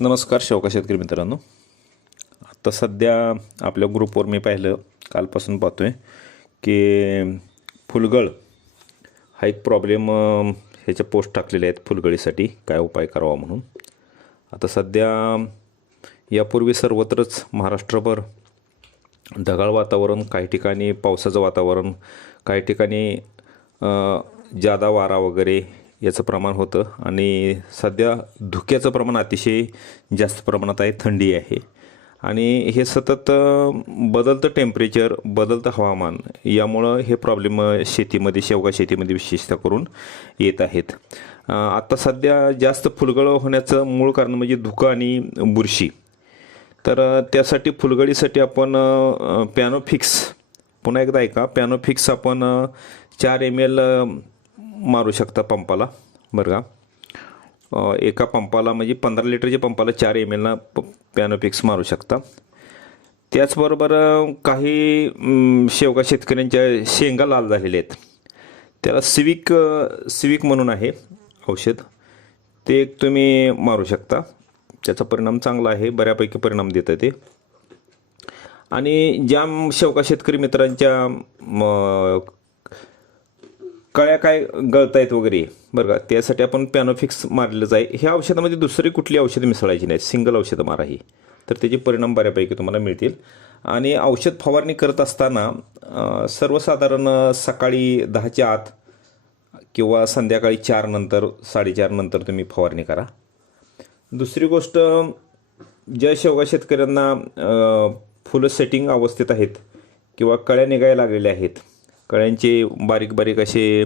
नमस्कार शेवका शेतकरी मित्रांनो. आता सध्या आपल्या ग्रुपवर मी पाहिलं कालपासून पाहतो आहे की फुलगळ हा एक प्रॉब्लेम ह्याच्या पोस्ट टाकलेले आहेत फुलगळीसाठी काय उपाय करावा म्हणून. आता सध्या यापूर्वी सर्वत्रच महाराष्ट्रभर ढगाळ वातावरण काही ठिकाणी पावसाचं वातावरण काही ठिकाणी जादा वारा वगैरे याचं प्रमाण होतं. आणि सध्या धुक्याचं प्रमाण अतिशय जास्त प्रमाणात आहे थंडी आहे. आणि हे सतत बदलतं टेम्परेचर बदलतं हवामान यामुळं हे प्रॉब्लेम शेतीमध्ये शेवगा शेतीमध्ये विशेषतः करून येत आहेत. आत्ता सध्या जास्त फुलगळ होण्याचं मूळ कारण म्हणजे धुकं आणि बुरशी. तर त्यासाठी फुलगडीसाठी आपण पॅनोफिक्स फिक्स पुन्हा एकदा ऐका. पॅनोफिक्स फिक्स आपण चार एम एल मारू शकता पंपाला बरं का? एका पंपाला म्हणजे पंधरा लिटरच्या पंपाला चार एम एलना प पॅनोपिक्स मारू शकता. त्याचबरोबर काही शेवगा शेतकऱ्यांच्या शेंगा लाल झालेल्या आहेत. त्याला सिविक सिविक म्हणून आहे औषध. ते एक तुम्ही मारू शकता. त्याचा परिणाम चांगला आहे बऱ्यापैकी परिणाम देतं ते. आणि ज्या शेवका शेतकरी मित्रांच्या कळ्या काय गळतायत वगैरे. बरं का? त्यासाठी आपण पॅनोफिक्स मारलं आहे ह्या औषधामध्ये दुसरी कुठली औषधं मिसळायची नाही सिंगल औषधं मारा ही. तर त्याचे परिणाम बऱ्यापैकी तुम्हाला मिळतील. आणि औषध फवारणी करत असताना सर्वसाधारण सकाळी दहाच्या आत किंवा संध्याकाळी चार नंतर साडेचार नंतर तुम्ही फवारणी करा. दुसरी गोष्ट ज्या शेवगा शेतकऱ्यांना फुलं सेटिंग अवस्थेत आहेत किंवा कळ्या निघायला लागलेल्या आहेत कळ्यांचे बारीक बारीक असे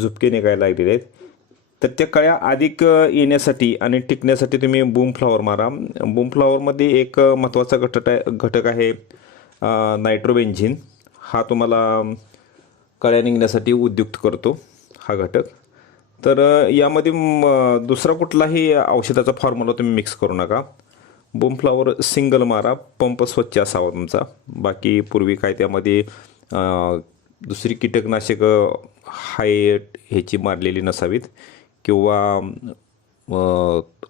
झुपके निघायला लागलेले आहेत. तर त्या कळ्या अधिक येण्यासाठी आणि टिकण्यासाठी तुम्ही बूम फ्लॉवर मारा. बूम फ्लॉवरमध्ये एक महत्त्वाचा घटक आहे घटक आहे नायट्रोबेंझिन. हा तुम्हाला कळ्या निघण्यासाठी उद्युक्त करतो हा घटक. तर यामध्ये दुसरा कुठलाही औषधाचा फॉर्म्युला तुम्ही मिक्स करू नका. बूम फ्लॉवर सिंगल मारा पंप स्वच्छ असावा तुमचा. बाकी पूर्वी काय त्यामध्ये दुसरी कीटकनाशक हाय ह्याची मारलेली नसावीत. किंवा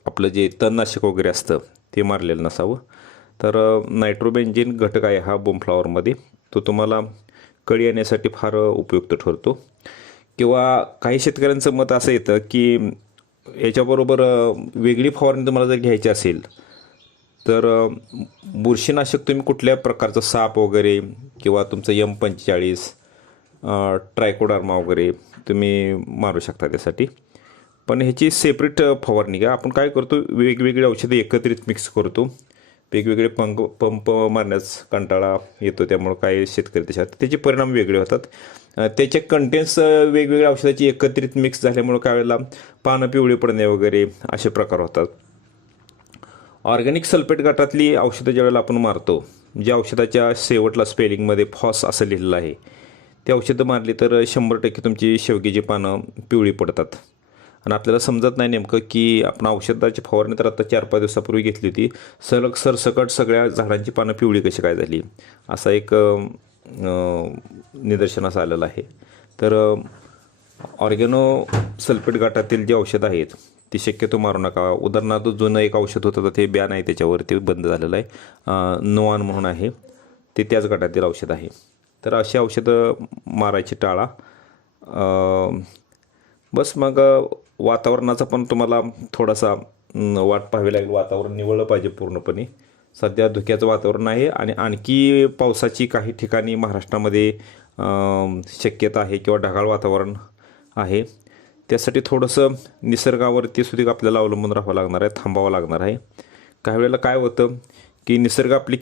आपलं जे तणनाशक वगैरे असतं ते मारलेलं नसावं. तर नायट्रोबेंजिन घटक आहे हा बोमफ्लावरमध्ये. तो तुम्हाला कळी येण्यासाठी फार उपयुक्त ठरतो. किंवा काही शेतकऱ्यांचं मत असं येतं की याच्याबरोबर वेगळी फवारणी तुम्हाला जर घ्यायची असेल तर बुरशीनाशक तुम्ही कुठल्या प्रकारचं साप वगैरे किंवा तुमचं यम पंचेचाळीस ट्रायकोडार्मा वगैरे तुम्ही मारू शकता त्यासाठी. पण ह्याची सेपरेट फवारणी घ्या. आपण काय करतो वेगवेगळी औषधं एकत्रित मिक्स करतो. वेगवेगळे पंप पंप मारण्यास कंटाळा येतो त्यामुळं काय शेतकरी त्याच्यात त्याचे परिणाम वेगळे होतात. त्याचे कंटेन्स वेगवेगळ्या औषधाची एकत्रित मिक्स झाल्यामुळं काय वेळेला पानं पिवळी पडणे वगैरे असे प्रकार होतात. ऑर्गॅनिक सल्फेट गटातली औषधं ज्यावेळेला आपण मारतो ज्या औषधाच्या शेवटला स्पेलिंगमध्ये फॉस असं लिहिलेलं आहे ते औषधं मारली तर शंभर टक्के तुमची शेवग्याची पानं पिवळी पडतात. आणि आपल्याला समजत नाही नेमकं की आपण औषधाची फवारणी तर आता चार पाच दिवसापूर्वी घेतली होती. सलग सरसकट सगळ्या झाडांची पानं पिवळी कशी काय झाली? असा एक निदर्शनास आलेलं आहे. तर ऑर्गॅनो सल्फेट गटातील जी औषधं आहेत ती शक्यतो मारू नका. उदाहरणार्थ जुनं एक औषध होतं तर ते बॅन आहे त्याच्यावर ते बंद झालेलं आहे. नोआन म्हणून आहे. ते त्याच गटातील औषध आहे. तर अशी औषधं मारायची टाळा. बस मग वातावरणाचा पण तुम्हाला थोडासा वाट पाहावी लागेल. वातावरण निवळलं पाहिजे पूर्णपणे. सध्या धुक्याचं वातावरण आहे आणि आणखी पावसाची काही ठिकाणी महाराष्ट्रामध्ये शक्यता आहे किंवा ढगाळ वातावरण आहे. त्यासाठी थोडंसं निसर्गावरती सुद्धा आपल्याला अवलंबून राहावं लागणार आहे थांबावं लागणार आहे. काही वेळेला काय होतं की निसर्ग आपली